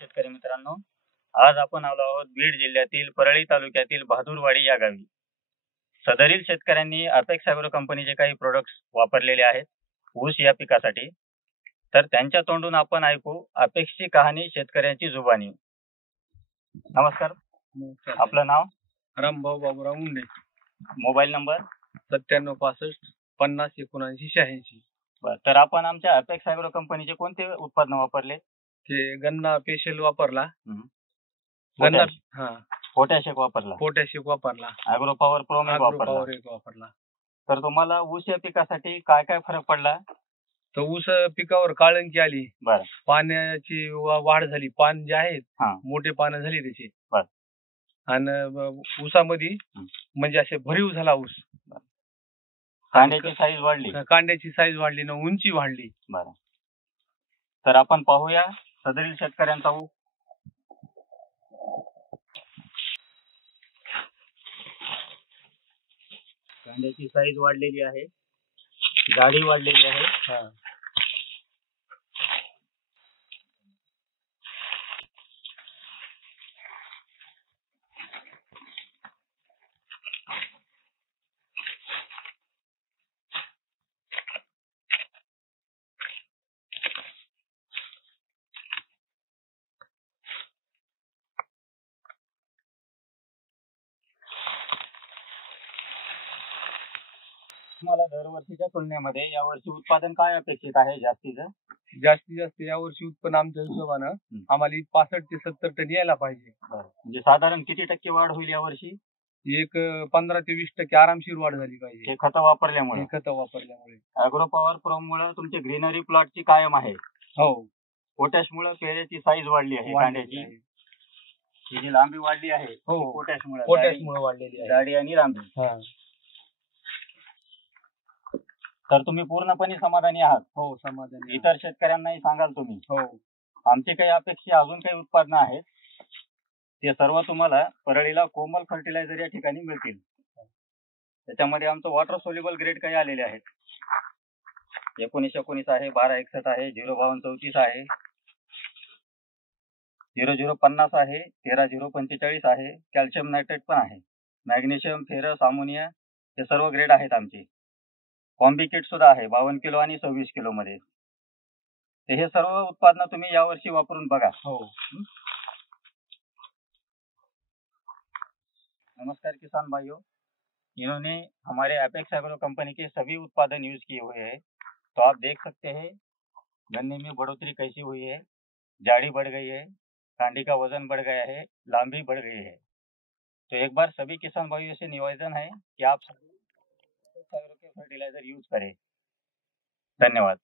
शेतकरी मित्रांनो, आज आपण आलो आहोत बीड जिल्ह्यातील परळी तालुक्यातील बहादूरवाडी या गावी. सदरील शेतकऱ्यांनी अपेक्स ॲग्रो कंपनीचे काही प्रोडक्ट्स वापरलेले आहेत ऊस या पिकासाठी. तर त्यांच्या तोंडून आपण ऐकू अपेक्सची कहाणी, शेतकऱ्यांची जुबानी. नमस्कार, आपलं नाव? रामभाऊ बाबूराव मुंडे. Mobile number? 9765 50 79 86. बरं, तर आपण आमच्या अपेक्स ॲग्रो कंपनीचे कोणते उत्पादन वापरले? ते गन्ना पेशल वापरला, गन्ना हा पोटॅशिक वापरला, पोटॅशिक वापरला, ॲग्रो पॉवर प्रोम वापरला. पॉवर एक वापरला. तर तुम्हाला ऊस या पिकासाठी काय काय फरक पडला? तर ऊस पिकावर काळंकी आली, बरं, पाण्याची वाढ झाली, पान जे आहेत हा, मोठे पानं झाली त्याचे. बरं. आणि ऊसामध्ये म्हणजे असे भरीव झाला ऊस. कांड्याची साईज वाढली, कांड्याची साईज वाढली ना उंची वाढली. बरं, तर आपण पाहूया सदरील शेतकऱ्यांचा ऊस. कांड्याची साईज वाढलेली आहे, जाडी वाढलेली आहे. तुम्हाला दरवर्षीच्या तुलनेमध्ये यावर्षी उत्पादन काय अपेक्षित आहे जास्तीचं? जास्तीत जास्त यावर्षी उत्पन्न आमच्या हिशोबानं आम्हाला 65 ते 70 टन यायला पाहिजे. म्हणजे साधारण किती टक्के वाढ होईल यावर्षी? एक 15 ते 20% आरामशीर वाढ झाली पाहिजे. हे खतं वापरल्यामुळे? ॲग्रो पॉवर प्रोम मुळे तुमची ग्रीनरी प्लॉटची कायम आहे. हो. पोटॅश मुळे पेरेची साईज वाढली आहे, कांड्याची ही जी लांबी वाढली आहे. हो, पोटॅश मुळे वाढलेली आहे, जाडी आणि लांबी. तर तुम्ही पूर्णपणे समाधानी आहात? हो, समाधानी. इतर शेतकऱ्यांनाही सांगाल तुम्ही? हो. आमचे काही अपेक्षा अजून काही उत्पादनं आहेत, ते सर्व तुम्हाला परळीला कोमल फर्टिलायझर या ठिकाणी मिळतील. त्याच्यामध्ये आमचं वॉटर सोल्युबल ग्रेड काही आलेले आहेत. 1919 आहे, 1261 आहे, 05234 आहे, 0050 आहे, 13045 आहे. कॅल्शियम नायट्रेट पण आहे, मॅग्नेशियम, फेरस, अमोनिया हे सर्व ग्रेड आहेत आमचे. कॉम्बी किट सुद्धा आहे 52 किलो आणि 26 किलो मध्ये. हे सर्व उत्पादन तुम्ही यावर्षी वापरून बघा. हो. नमस्कार किसान भाइयों, इन्होंने हमारे अपेक्स एग्रो कंपनी के सभी उत्पादन यूज किए हुए हैं. तो आप देख सकते हैं गन्ने में बढ़ोतरी कैसी हुई है, जाड़ी बढ़ गई है, कांडी का वजन बढ़ गया है, लांबी बढ़ गई है. तो एक बार सभी किसान भाइयों से निवेदन है कि आप सभी एग्रो के फर्टिलाइजर यूज करें. धन्यवाद.